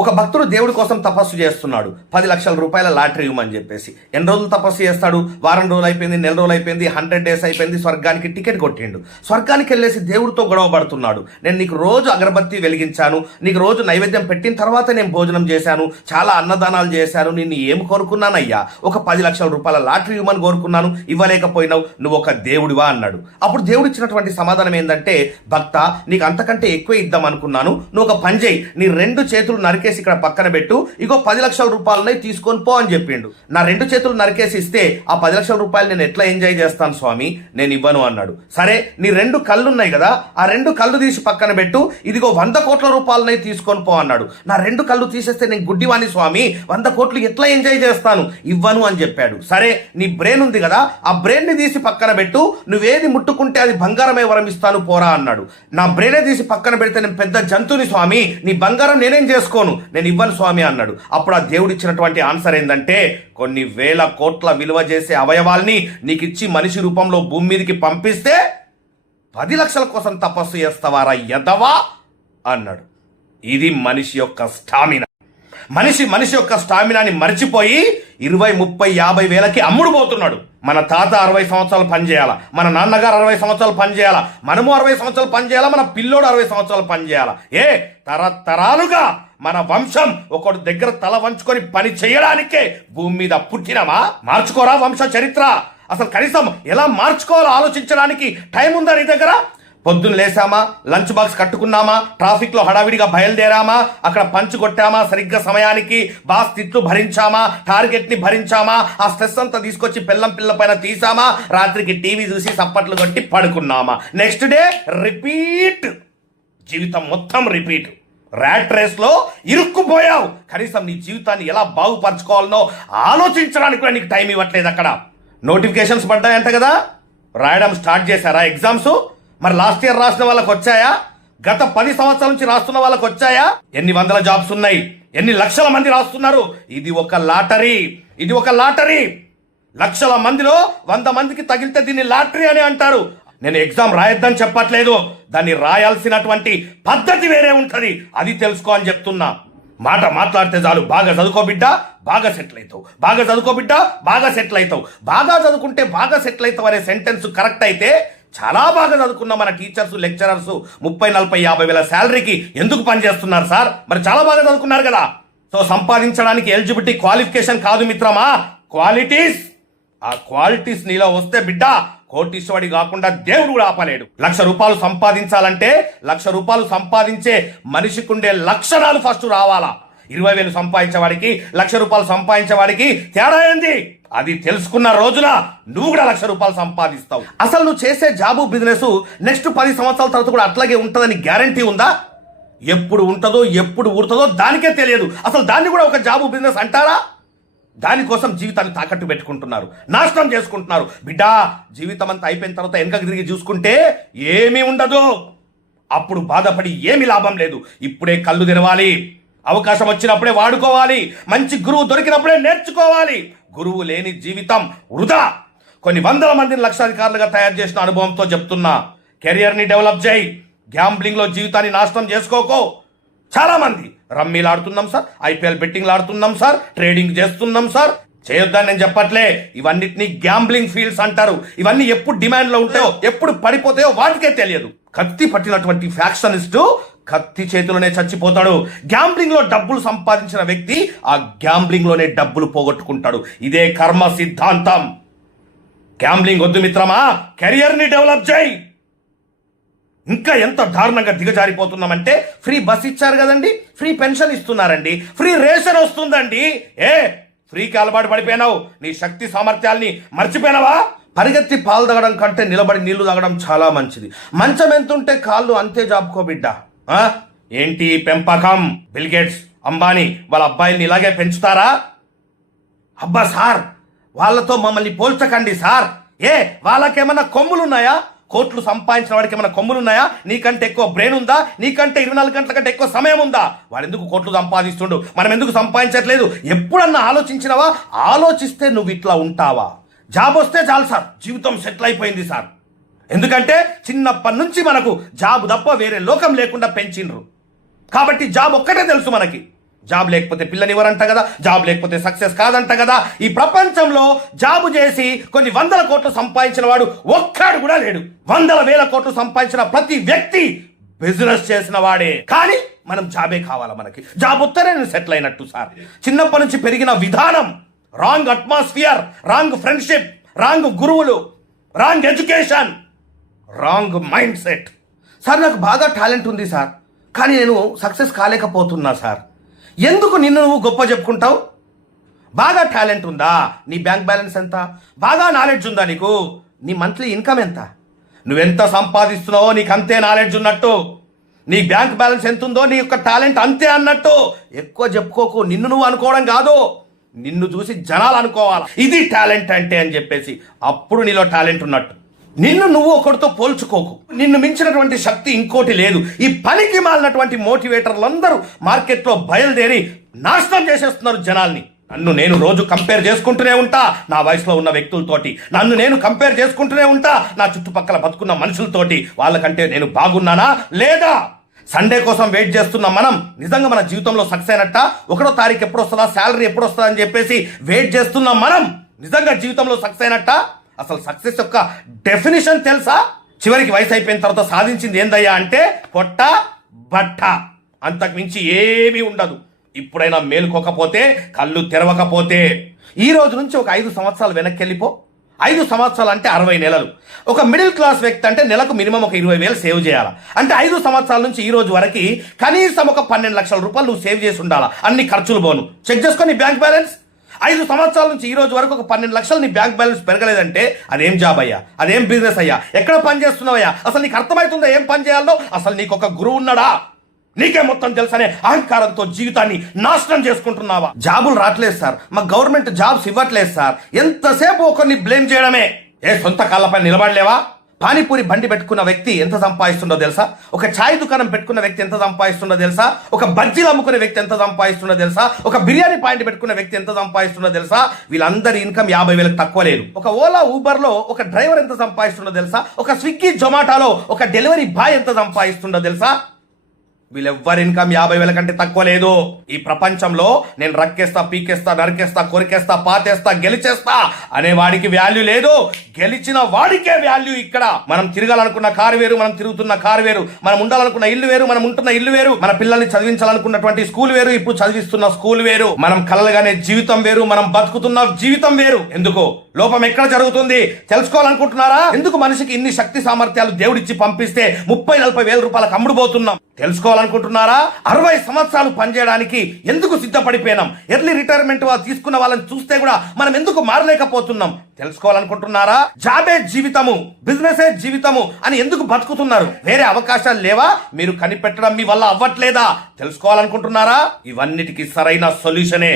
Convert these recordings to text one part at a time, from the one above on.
ఒక భక్తుడు దేవుడి కోసం తపస్సు చేస్తున్నాడు. 10 లక్షల రూపాయల లాటరీ ఇవ్వమని చెప్పేసి. ఎన్ని రోజులు తపస్సు చేస్తాడు? వారం రోజులు అయిపోయింది, నెల రోజులు అయిపోయింది, 100 days అయిపోయింది. స్వర్గానికి టికెట్ కొట్టిండు. స్వర్గానికి వెళ్ళేసి దేవుడితో గొడవ పడుతున్నాడు. నేను నీకు రోజు అగరబత్తి వెలిగించాను, నీకు రోజు నైవేద్యం పెట్టిన తర్వాత నేను భోజనం చేశాను, చాలా అన్నదానాలు చేశాను, నిన్ను ఏం కోరుకున్నానయ్యా? ఒక 10 లక్షల రూపాయల లాటరీ ఇవ్వమని కోరుకున్నాను, ఇవ్వలేకపోయినావు, నువ్వు ఒక దేవుడివా అన్నాడు. అప్పుడు దేవుడు ఇచ్చినటువంటి సమాధానం ఏంటంటే, భక్త, నీకు అంతకంటే ఎక్కువ ఇద్దాం అనుకున్నాను, నువ్వు ఒక పని చేయి, నీ 2 చేతులు నరికేసి ఇక్కడ పక్కన పెట్టు, ఇగో 10 లక్షల రూపాయలని తీసుకొని పో అని చెప్పిండు. నా 2 చేతులు నరికేసి ఇస్తే ఆ 10 లక్షల రూపాయలు నేను ఎట్లా ఎంజాయ్ చేస్తాను స్వామి, నేను ఇవ్వను అన్నాడు. సరే, నీ 2 కళ్ళు ఉన్నాయి కదా, ఆ 2 కళ్ళు తీసి పక్కన పెట్టు, ఇదిగో 100 కోట్ల రూపాయలని తీసుకొని పో అన్నాడు. నా 2 కళ్ళు తీసేస్తే నేను గుడ్డివాణి స్వామి, 100 కోట్లు ఎట్లా ఎంజాయ్ చేస్తాను, ఇవ్వను అని చెప్పాడు. సరే, నీ బ్రెయిన్ ఉంది కదా, ఆ బ్రెయిన్ ని తీసి పక్కన పెట్టు, నువ్వేది ముట్టుకుంటే అది బంగారమే వరం ఇస్తాను పోరా అన్నాడు. నా బ్రెయినే తీసి పక్కన పెడితే నేను పెద్ద జంతువుని స్వామి, నీ బంగారం నేనేం చేసుకోను, నేను ఇవ్వను స్వామి అన్నాడు. అప్పుడు ఆ దేవుడు ఇచ్చినటువంటి ఆన్సర్ ఏంటంటే, కొన్ని వేల కోట్ల విలువ చేసే అవయవాల్ని నీకు ఇచ్చి మనిషి రూపంలో భూమి మీదకి పంపిస్తే 10 లక్షల కోసం తపస్సు చేస్తావారా ఎదవా అన్నాడు. ఇది మనిషి యొక్క స్టామినా. మనిషి యొక్క స్టామినాని మర్చిపోయి 20, 30, 50 వేలకి అమ్ముడు పోతున్నాడు. మన తాత 60 సంవత్సరాలు పనిచేయాలా, మన నాన్నగారు 60 సంవత్సరాలు పనిచేయాలా, మనము 60 సంవత్సరాలు పనిచేయాలా, మన పిల్లోడు 60 సంవత్సరాలు పనిచేయాలా. తరతరాలుగా మన వంశం ఒకటి దగ్గర తల వంచుకొని పని చేయడానికే భూమి మీద పుట్టినమా? మార్చుకోరా వంశ చరిత్ర. అసలు కనీసం ఎలా మార్చుకోవాలో ఆలోచించడానికి టైం ఉందా నీ దగ్గర? పొద్దున్న లేసామా, లంచ్ బాక్స్ కట్టుకున్నామా, ట్రాఫిక్లో హడావిడిగా బయలుదేరామా, అక్కడ పంచు కొట్టామా సరిగ్గా సమయానికి, బాస్ తిట్లు భరించామా, టార్గెట్ని భరించామా, ఆ స్ట్రెస్ అంతా తీసుకొచ్చి పిల్ల పైన తీసామా, రాత్రికి టీవీ చూసి సప్పట్లు కొట్టి పడుకున్నామా, నెక్స్ట్ డే రిపీట్. జీవితం మొత్తం రిపీట్. ర్యాట్ రేస్లో ఇరుక్కుపోయావు. కనీసం నీ జీవితాన్ని ఎలా బాగుపరచుకోవాలనో ఆలోచించడానికి కూడా నీకు టైం ఇవ్వట్లేదు. అక్కడ నోటిఫికేషన్స్ పడ్డాయంట కదా, రాయడం స్టార్ట్ చేశారా ఎగ్జామ్స్? మరి లాస్ట్ ఇయర్ రాసిన వాళ్ళకి వచ్చాయా? గత 10 సంవత్సరాల నుంచి రాస్తున్న వాళ్ళకి వచ్చాయా? ఎన్ని వందల జాబ్స్ ఉన్నాయి, ఎన్ని లక్షల మంది రాస్తున్నారు. ఇది ఒక లాటరీ. లక్షల మందిలో 100 మందికి తగిలితే దీన్ని లాటరీ అని అంటారు. నేను ఎగ్జామ్ రాయొద్దని చెప్పట్లేదు, దాన్ని రాయాల్సినటువంటి పద్ధతి వేరే ఉంటుంది, అది తెలుసుకో అని చెప్తున్నా. మాట మాట్లాడితే చాలు, బాగా చదువుకో బిడ్డ, బాగా సెటిల్ అవుతావు, బాగా చదువుకో బిడ్డ, బాగా సెటిల్ అవుతావు, బాగా చదువుకుంటే బాగా సెటిల్ అవుతావు అనే సెంటెన్స్ కరెక్ట్ అయితే, చాలా బాగా చదువుకున్న మన టీచర్స్, లెక్చరర్స్ 30, 40, 50 వేల శాలరీకి ఎందుకు పనిచేస్తున్నారు సార్? మరి చాలా బాగా చదువుకున్నారు కదా. సో సంపాదించడానికి ఎలిజిబిలిటీ క్వాలిఫికేషన్ కాదు మిత్రమా, క్వాలిటీస్. ఆ క్వాలిటీస్ నీలో వస్తే బిడ్డ కోటీశ్వడి కాకుండా దేవుడు కూడా ఆపలేడు. 1,00,000 రూపాయలు సంపాదించాలంటే 1,00,000 రూపాయలు సంపాదించే మనిషికుండే లక్షణాలు ఫస్ట్ రావాలా. 20,000 సంపాదించేవాడికి 1,00,000 రూపాయలు సంపాదించేవాడికి తేడా ఏంది? అది తెలుసుకున్న రోజున నువ్వు కూడా 1,00,000 రూపాయలు సంపాదిస్తావు. అసలు నువ్వు చేసే జాబు బిజినెస్ నెక్స్ట్ 10 సంవత్సరాల తర్వాత కూడా అట్లాగే ఉంటుందని గ్యారంటీ ఉందా? ఎప్పుడు ఉంటుందో ఎప్పుడు ఊరుతుందో దానికే తెలియదు. అసలు దాన్ని కూడా ఒక జాబు బిజినెస్ అంటారా? దానికోసం జీవితాన్ని తాకట్టు పెట్టుకుంటున్నారు, నాశనం చేసుకుంటున్నారు. బిడ్డా, జీవితం అంతా అయిపోయిన తర్వాత వెనకకి తిరిగి చూసుకుంటే ఏమీ ఉండదు. అప్పుడు బాధపడి ఏమీ లాభం లేదు. ఇప్పుడే కళ్ళు తెరవాలి, అవకాశం వచ్చినప్పుడే వాడుకోవాలి, మంచి గురువు దొరికినప్పుడే నేర్చుకోవాలి. గురువు లేని జీవితం వృధా. కొన్ని వందల మందిని లక్షాధికారులుగా తయారు చేసిన అనుభవంతో చెప్తున్నా, కెరియర్ని డెవలప్ చేయి, గ్యాంబ్లింగ్లో జీవితాన్ని నాశనం చేసుకోకో. చాలా మంది రమ్మీలు ఆడుతున్నాం సార్, ఐపీఎల్ బెట్టింగ్లు ఆడుతున్నాం సార్, ట్రేడింగ్ చేస్తున్నాం సార్. చేయొద్దని నేను చెప్పట్లే, ఇవన్నిటిని గ్యాంబ్లింగ్ ఫీల్డ్స్ అంటారు. ఇవన్నీ ఎప్పుడు డిమాండ్లో ఉంటాయో, ఎప్పుడు పడిపోతాయో వాటికే తెలియదు. కత్తి పట్టినటువంటి ఫ్యాక్షనిస్టు కత్తి చేతిలోనే చచ్చిపోతాడు. గ్యాంబ్లింగ్ లో డబ్బులు సంపాదించిన వ్యక్తి ఆ గ్యాంబ్లింగ్ లోనే డబ్బులు పోగొట్టుకుంటాడు. ఇదే కర్మ సిద్ధాంతం. గ్యాంబ్లింగ్ వద్దు మిత్రమా, కెరియర్ ని డెవలప్ చేయి. ఇంకా ఎంత దారుణంగా దిగజారిపోతున్నామంటే, ఫ్రీ బస్ ఇచ్చారు కదండి, ఫ్రీ పెన్షన్ ఇస్తున్నారండి, ఫ్రీ రేషన్ వస్తుందండి. ఫ్రీకి అలవాటు పడిపోయినావు, నీ శక్తి సామర్థ్యాల్ని మర్చిపోయినావా? పరిగెత్తి పాలు తాగడం కంటే నిలబడి నీళ్లు తాగడం చాలా మంచిది. మంచం ఎంతుంటే కాళ్ళు అంతే జాబుకో బిడ్డ. ఏంటి పెంపకం? బిల్ గేట్స్, అంబానీ వాళ్ళ అబ్బాయిల్ని ఇలాగే పెంచుతారా? అబ్బా సార్, వాళ్ళతో మమ్మల్ని పోల్చకండి సార్. వాళ్ళకేమన్నా కొమ్ములున్నాయా? కోట్లు సంపాదించిన వాడికి ఏమైనా కొమ్ములున్నాయా? నీకంటే ఎక్కువ బ్రెయిన్ ఉందా? నీకంటే 24 గంటల కంటే ఎక్కువ సమయం ఉందా? వాడు ఎందుకు కోట్లు సంపాదిస్తుండు, మనం ఎందుకు సంపాదించట్లేదు? ఎప్పుడన్నా ఆలోచించినవా? ఆలోచిస్తే నువ్వు ఇట్లా ఉంటావా? జాబ్ వస్తే చాలు సార్, జీవితం సెటిల్ అయిపోయింది సార్. ఎందుకంటే చిన్నప్పటి నుంచి మనకు జాబ్ తప్ప వేరే లోకం లేకుండా పెంచిండ్రు. కాబట్టి జాబ్ ఒక్కటే తెలుసు మనకి. జాబ్ లేకపోతే పిల్లనివ్వరంట కదా, జాబ్ లేకపోతే సక్సెస్ కాదంట కదా. ఈ ప్రపంచంలో జాబు చేసి కొన్ని 100 కోట్లు సంపాదించిన వాడు ఒక్కడు కూడా లేడు. 100,000 కోట్లు సంపాదించిన ప్రతి వ్యక్తి బిజినెస్ చేసిన వాడే. కానీ మనం జాబే కావాలా, మనకి జాబ్ వస్తేనే నేను సెటిల్ అయినట్టు సార్. చిన్నప్పటి నుంచి పెరిగిన విధానం, wrong atmosphere, wrong friendship, wrong గురువులు, wrong education, wrong mind set. Sir నాకు బాగా టాలెంట్ ఉంది సార్, కానీ నేను సక్సెస్ కాలేకపోతున్నా సార్. ఎందుకు నిన్ను నువ్వు గొప్ప చెప్పుకుంటావు? బాగా టాలెంట్ ఉందా? నీ బ్యాంక్ బ్యాలెన్స్ ఎంత? బాగా నాలెడ్జ్ ఉందా నీకు? నీ మంత్లీ ఇన్కమ్ ఎంత? నువ్వెంత సంపాదిస్తున్నావో నీకు అంతే నాలెడ్జ్ ఉన్నట్టు. నీ బ్యాంక్ బ్యాలెన్స్ ఎంత ఉందో నీ యొక్క టాలెంట్ అంతే అన్నట్టు. ఎక్కువ చెప్పుకోకు, నిన్ను నువ్వు అనుకోవడం కాదు, నిన్ను చూసి జనాలు అనుకోవాలి ఇది టాలెంట్ అంటే అని చెప్పేసి. అప్పుడు నీలో టాలెంట్ ఉన్నట్టు. నిన్ను నువ్వు ఒకరితో పోల్చుకోకు. నిన్ను మించినటువంటి శక్తి ఇంకోటి లేదు. ఈ పనికి మాలినటువంటి మోటివేటర్లు అందరూ మార్కెట్లో బయలుదేరి నాశనం చేసేస్తున్నారు జనాల్ని. నన్ను నేను రోజు కంపేర్ చేసుకుంటూనే ఉంటా నా వయసులో ఉన్న వ్యక్తులతోటి. నన్ను నేను కంపేర్ చేసుకుంటూనే ఉంటా నా చుట్టుపక్కల బతుకున్న మనుషులతోటి. వాళ్ళకంటే నేను బాగున్నానా లేదా? సండే కోసం వెయిట్ చేస్తున్న మనం నిజంగా మన జీవితంలో సక్సెస్ అయినట్ట? 1వ తారీఖు ఎప్పుడు వస్తుందా, శాలరీ ఎప్పుడు వస్తుందా అని చెప్పేసి వెయిట్ చేస్తున్న మనం నిజంగా జీవితంలో సక్సెస్ అయినట్ట? అసలు సక్సెస్ యొక్క డెఫినేషన్ తెలుసా? చివరికి వయసు అయిపోయిన తర్వాత సాధించింది ఏందయ్యా అంటే పొట్ట బట్ట, అంతకు మించి ఏమీ ఉండదు. ఇప్పుడైనా మేలుకోకపోతే, కళ్ళు తెరవకపోతే, ఈ రోజు నుంచి ఒక 5 సంవత్సరాలు వెనక్కి వెళ్ళిపో. 5 సంవత్సరాలు అంటే 60 నెలలు. ఒక మిడిల్ క్లాస్ వ్యక్తి అంటే నెలకు మినిమం ఒక 20,000 సేవ్ చేయాలి. అంటే 5 సంవత్సరాల నుంచి ఈ రోజు వరకు కనీసం ఒక 12 లక్షల రూపాయలు నువ్వు సేవ్ చేసి ఉండాలా. అన్ని ఖర్చులు పోను. చెక్ చేసుకో నీ బ్యాంక్ బ్యాలెన్స్. 5 సంవత్సరాల నుంచి ఈ రోజు వరకు ఒక 12 లక్షలు నీ బ్యాంక్ బ్యాలెన్స్ పెరగలేదంటే అదేం జాబ్ అయ్యా, అదేం బిజినెస్ అయ్యా, ఎక్కడ పని చేస్తున్నావయ్యా, అసలు నీకు అర్థమవుతుందా ఏం పని చేయాలో? అసలు నీకు ఒక గురువు ఉన్నాడా? నీకే మొత్తం తెలుసనే అహంకారంతో జీవితాన్ని నాశనం చేసుకుంటున్నావా? జాబులు రావట్లేదు సార్, మా గవర్నమెంట్ జాబ్స్ ఇవ్వట్లేదు సార్. ఎంతసేపు ఒకరిని బ్లేమ్ చేయడమే. ఏ సొంత కాళ్ళపై నిలబడలేవా? పానీపూరి బండి పెట్టుకున్న వ్యక్తి ఎంత సంపాదిస్తుండో తెలుసా? ఒక ఛాయ్ దుకాణం పెట్టుకున్న వ్యక్తి ఎంత సంపాదిస్తుండో తెలుసా? ఒక బజ్జీలు అమ్ముకునే వ్యక్తి ఎంత సంపాదిస్తుండో తెలుసా? ఒక బిర్యానీ పాయింట్ పెట్టుకున్న వ్యక్తి ఎంత సంపాదిస్తుండో తెలుసా? వీళ్ళందరి ఇన్కమ్ 50,000 తక్కువ లేదు. ఒక ఓలా ఊబర్లో ఒక డ్రైవర్ ఎంత సంపాదిస్తుండో తెలుసా? ఒక స్విగ్గీ జొమాటోలో ఒక డెలివరీ బాయ్ ఎంత సంపాదిస్తుండో తెలుసా? వీళ్ళెవ్వరి ఇన్కమ్ 50,000 కంటే తక్కువ లేదు. ఈ ప్రపంచంలో నేను రక్కేస్తా, పీకేస్తా, నరికేస్తా, కొరికేస్తా, పాతేస్తా, గెలిచేస్తా అనే వాడికి వాల్యూ లేదు. గెలిచిన వాడికే వాల్యూ. ఇక్కడ మనం తిరగాలనుకున్న కారు వేరు, మనం తిరుగుతున్న కారు వేరు, మనం ఉండాలనుకున్న ఇల్లు వేరు, మనం ఉంటున్న ఇల్లు వేరు, మన పిల్లల్ని చదివించాలనుకున్నటువంటి స్కూల్ వేరు, ఇప్పుడు చదివిస్తున్న స్కూల్ వేరు, మనం కలలుగానే జీవితం వేరు, మనం బతుకుతున్న జీవితం వేరు. ఎందుకు? లోపం ఎక్కడ జరుగుతుంది తెలుసుకోవాలనుకుంటున్నారా? ఎందుకు మనిషికి ఇన్ని శక్తి సామర్థ్యాలు దేవుడిచ్చి పంపిస్తే 30-40 రూపాయలకు అమ్ముడుపోతున్నాం తెలుసుకోవాలనుకుంటున్నారా? 60 సంవత్సరాలు పనిచేయడానికి ఎందుకు సిద్ధపడిపోయినాం? ఎర్లీ రిటైర్మెంట్ తీసుకున్న వాళ్ళని చూస్తే కూడా మనం ఎందుకు మారలేకపోతున్నాం తెలుసుకోవాలనుకుంటున్నారా? జాబే జీవితము, బిజినెస్ జీవితము అని ఎందుకు బతుకుతున్నారు? వేరే అవకాశాలు లేవా? మీరు కనిపెట్టడం మీ వల్ల అవ్వట్లేదా తెలుసుకోవాలనుకుంటున్నారా? ఇవన్నిటికీ సరైన సొల్యూషనే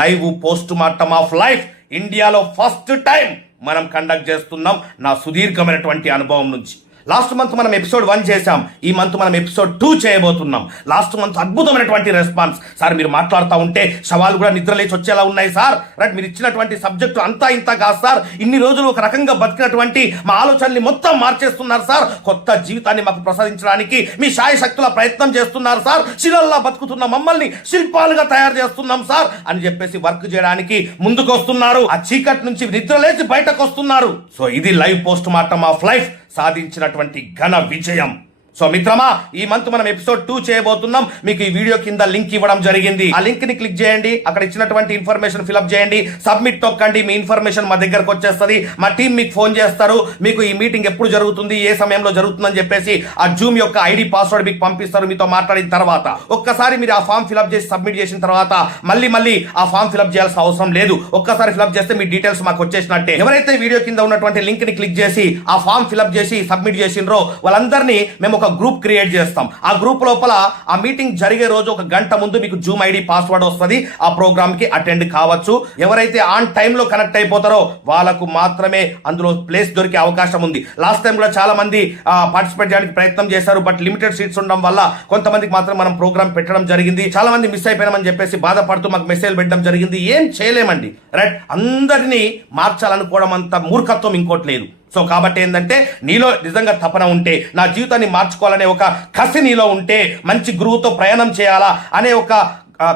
live post mortem of life. ఇండియాలో ఫస్ట్ టైం మనం కండక్ట్ చేస్తున్నాం నా సుదీర్ఘమైనటువంటి అనుభవం నుంచి. లాస్ట్ మంత్ మనం ఎపిసోడ్ 1 చేశాం. ఈ మంత్ మనం ఎపిసోడ్ 2 చేయబోతున్నాం. లాస్ట్ మంత్ అద్భుతమైనటువంటి రెస్పాన్స్. సార్ మీరు మాట్లాడుతూ ఉంటే శవాలు కూడా నిద్రలేచి వచ్చేలా ఉన్నాయి సార్. రైట్, మీరు ఇచ్చినటువంటి సబ్జెక్టు అంతా ఇంత కాదు సార్. ఇన్ని రోజులు ఒక రకంగా బతికినటువంటి మా ఆలోచనని మొత్తం మార్చేస్తున్నారు సార్. కొత్త జీవితాన్ని మాకు ప్రసాదించడానికి మీ శాయశక్తుల ప్రయత్నం చేస్తున్నారు సార్. శిలల్లా బతుకుతున్న మమ్మల్ని శిల్పాలుగా తయారు చేస్తున్నాం సార్ అని చెప్పేసి వర్క్ చేయడానికి ముందుకు వస్తున్నారు. ఆ చీకటి నుంచి నిద్రలేచి బయటకు వస్తున్నారు. సో ఇది live post mortem of life సాధించినటువంటి ఘన విజయం. సో మిత్రమా, ఈ మంత్ మనం ఎపిసోడ్ 2 చేయబోతున్నాం. మీకు ఈ వీడియో కింద లింక్ ఇవ్వడం జరిగింది. ఆ లింక్ ని క్లిక్ చేయండి. అక్కడ ఇచ్చినటువంటి ఇన్ఫర్మేషన్ ఫిల్అప్ చేయండి, సబ్మిట్ తొక్కండి. మీ ఇన్ఫర్మేషన్ మా దగ్గరకు వచ్చేస్తుంది. మా టీం మీకు ఫోన్ చేస్తారు. మీకు ఈ మీటింగ్ ఎప్పుడు జరుగుతుంది, ఏ సమయంలో జరుగుతుందని చెప్పేసి ఆ జూమ్ యొక్క ఐడి పాస్వర్డ్ మీకు పంపిస్తారు. మీతో మాట్లాడిన తర్వాత ఒక్కసారి మీరు ఆ ఫామ్ ఫిల్అప్ చేసి సబ్మిట్ చేసిన తర్వాత మళ్ళీ ఆ ఫామ్ ఫిల్అప్ చేయాల్సిన అవసరం లేదు. ఒక్కసారి ఫిల్అప్ చేస్తే మీ డీటెయిల్స్ మాకు వచ్చేసినట్టే. ఎవరైతే వీడియో కింద ఉన్నటువంటి లింక్ ని క్లిక్ చేసి ఆ ఫామ్ ఫిల్అప్ చేసి సబ్మిట్ చేసినరో వాళ్ళందరినీ మేము ఒక గ్రూప్ క్రియేట్ చేస్తాం. ఆ గ్రూప్ లోపల ఆ మీటింగ్ జరిగే రోజు 1 గంట ముందు మీకు జూమ్ ఐడి పాస్వర్డ్ వస్తుంది. ఆ ప్రోగ్రామ్ కి అటెండ్ కావచ్చు. ఎవరైతే ఆన్ టైమ్ లో కనెక్ట్ అయిపోతారో వాళ్ళకు మాత్రమే అందులో ప్లేస్ దొరికే అవకాశం ఉంది. లాస్ట్ టైం కూడా చాలా మంది పార్టిసిపేట్ చేయడానికి ప్రయత్నం చేశారు. బట్ లిమిటెడ్ సీట్స్ ఉండడం వల్ల కొంతమందికి మాత్రం మనం ప్రోగ్రామ్ పెట్టడం జరిగింది. చాలా మంది మిస్ అయిపోయినామని చెప్పేసి బాధపడుతూ మాకు మెసేజ్ పెట్టడం జరిగింది. ఏం చేయలేమండి. రైట్, అందరినీ మార్చాలనుకోవడం అంత మూర్ఖత్వం ఇంకోటి లేదు. సో కాబట్టి ఏంటంటే నీలో నిజంగా తపన ఉంటే, నా జీవితాన్ని మార్చుకోవాలనే ఒక కసి నీలో ఉంటే, మంచి గురువుతో ప్రయాణం చేయాలా అనే ఒక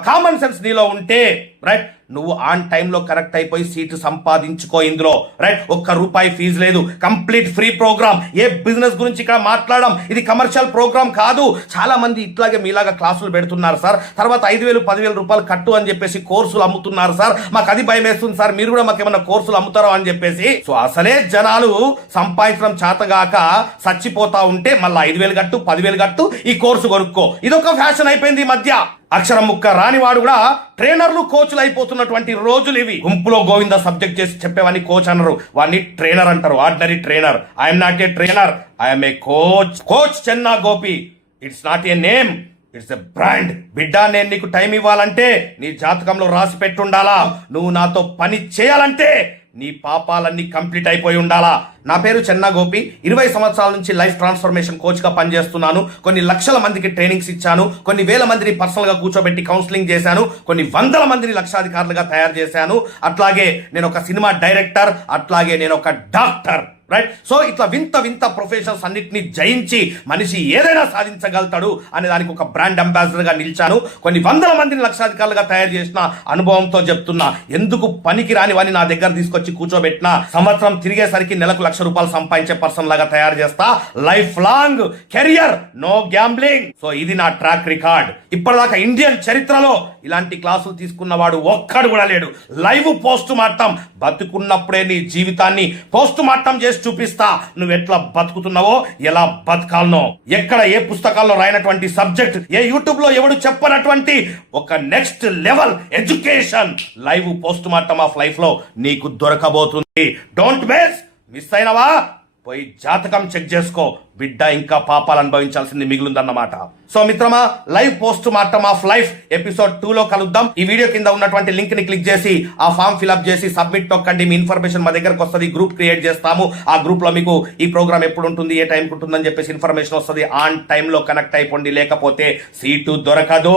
కామన్ సెన్స్ నీలో ఉంటే రైట్ నువ్వు ఆన్ టైంలో కరెక్ట్ అయిపోయి సీటు సంపాదించుకో ఇందులో రైట్. ₹1 ఫీజు లేదు, కంప్లీట్ ఫ్రీ ప్రోగ్రామ్. ఏ బిజినెస్ గురించి ఇక్కడ మాట్లాడడం, ఇది కమర్షియల్ ప్రోగ్రామ్ కాదు. చాలా మంది ఇట్లాగే మీలాగా క్లాసులు పెడుతున్నారు సార్, తర్వాత 5,000 10,000 రూపాయలు కట్టు అని చెప్పేసి కోర్సులు అమ్ముతున్నారు సార్. మాకు అది భయం వేస్తుంది సార్, మీరు కూడా మాకు ఏమన్నా కోర్సులు అమ్ముతారో అని చెప్పేసి. సో అసలే జనాలు సంపాదించడం చేతగాక చచ్చిపోతా ఉంటే మళ్ళీ 5,000 కట్టు 10,000 కట్టు ఈ కోర్సు కొనుక్కో, ఇదొక ఫ్యాషన్ అయిపోయింది ఈ మధ్య. అక్షరం ముక్క రానివాడు కూడా ట్రైనర్లు కోచ్లు అయిపోతున్నటువంటి రోజులు ఇవి. గుంపులో గోవింద సబ్జెక్ట్ చేసి చెప్పేవాడిని కోచ్ అనరు, వాడిని ట్రైనర్ అంటారు. Ordinary trainer. I'm not a trainer, I'm a coach. Coach Chenna Gopi. It's not a name, it's a brand. బిడ్డ, నేను నీకు టైం ఇవ్వాలంటే నీ జాతకంలో రాసి పెట్టుండాలా. నువ్వు నాతో పని చేయాలంటే నీ పాపాలన్నీ కంప్లీట్ అయిపోయి ఉండాలా. నా పేరు చెన్నా గోపి. 20 సంవత్సరాల నుంచి లైఫ్ ట్రాన్స్ఫర్మేషన్ కోచ్గా పనిచేస్తున్నాను. కొన్ని లక్షల మందికి ట్రైనింగ్స్ ఇచ్చాను, కొన్ని వేల మందిని పర్సనల్గా కూర్చోబెట్టి కౌన్సిలింగ్ చేశాను, కొన్ని వందల మందిని లక్షాధికారులుగా తయారు చేశాను. అట్లాగే నేను ఒక సినిమా డైరెక్టర్, అట్లాగే నేను ఒక డాక్టర్ రైట్. సో ఇట్లా వింత వింత ప్రొఫెషన్స్ అన్నిటిని జయించి మనిషి ఏదైనా సాధించగలుగుతాడు అనే దానికి ఒక బ్రాండ్ అంబాసిడర్ గా నిలిచాను. కొన్ని వందల మందిని లక్షాధికారులుగా తయారు చేసిన అనుభవంతో చెప్తున్నా. ఎందుకు పనికి రాని వాని నా దగ్గర తీసుకొచ్చి కూర్చోబెట్టినా సంవత్సరం తిరిగేసరికి నెలకు ₹1,00,000 సంపాదించే పర్సన్ లాగా తయారు చేస్తా. Life long career, no gambling. So ఇది నా ట్రాక్ రికార్డ్. ఇప్పటిదాకా ఇండియన్ చరిత్రలో ఇలాంటి క్లాసులు తీసుకున్నవాడు ఒక్కడు కూడా లేడు. Live post mortem. బతుకున్నప్పుడే నీ జీవితాన్ని పోస్ట్ మార్టం చేసి చూపిస్తా. నువ్వు ఎట్లా బతుకుతున్నావో, ఎలా బతకాలనో. ఎక్కడ ఏ పుస్తకాల్లో రాయనటువంటి సబ్జెక్ట్, ఏ యూట్యూబ్ లో ఎవడు చెప్పనటువంటి ఒక next level education live post mortem of life లో నీకు దొరకబోతుంది. డోంట్ మిస్ అయినవా, పోయి జాతకం చెక్ చేసుకో. బిడ్డ ఇంకా పాపాలు అనుభవించాల్సింది మిగులుందన్నమాట. సో మిత్రమా, live post mortem of life episode 2లో కలుద్దాం. ఈ వీడియో కింద ఉన్నటువంటి లింక్ ని క్లిక్ చేసి ఆ ఫామ్ ఫిల్అప్ చేసి సబ్మిట్ నొక్కండి. మీ ఇన్ఫర్మేషన్ మా దగ్గరకు వస్తుంది. గ్రూప్ క్రియేట్ చేస్తాము. ఆ గ్రూప్ లో మీకు ఈ ప్రోగ్రామ్ ఎప్పుడు ఉంటుంది, ఏ టైంకి ఉంటుందని చెప్పేసి ఇన్ఫర్మేషన్ వస్తుంది. ఆన్ టైంలో కనెక్ట్ అయిపోండి, లేకపోతే సీటు దొరకదు.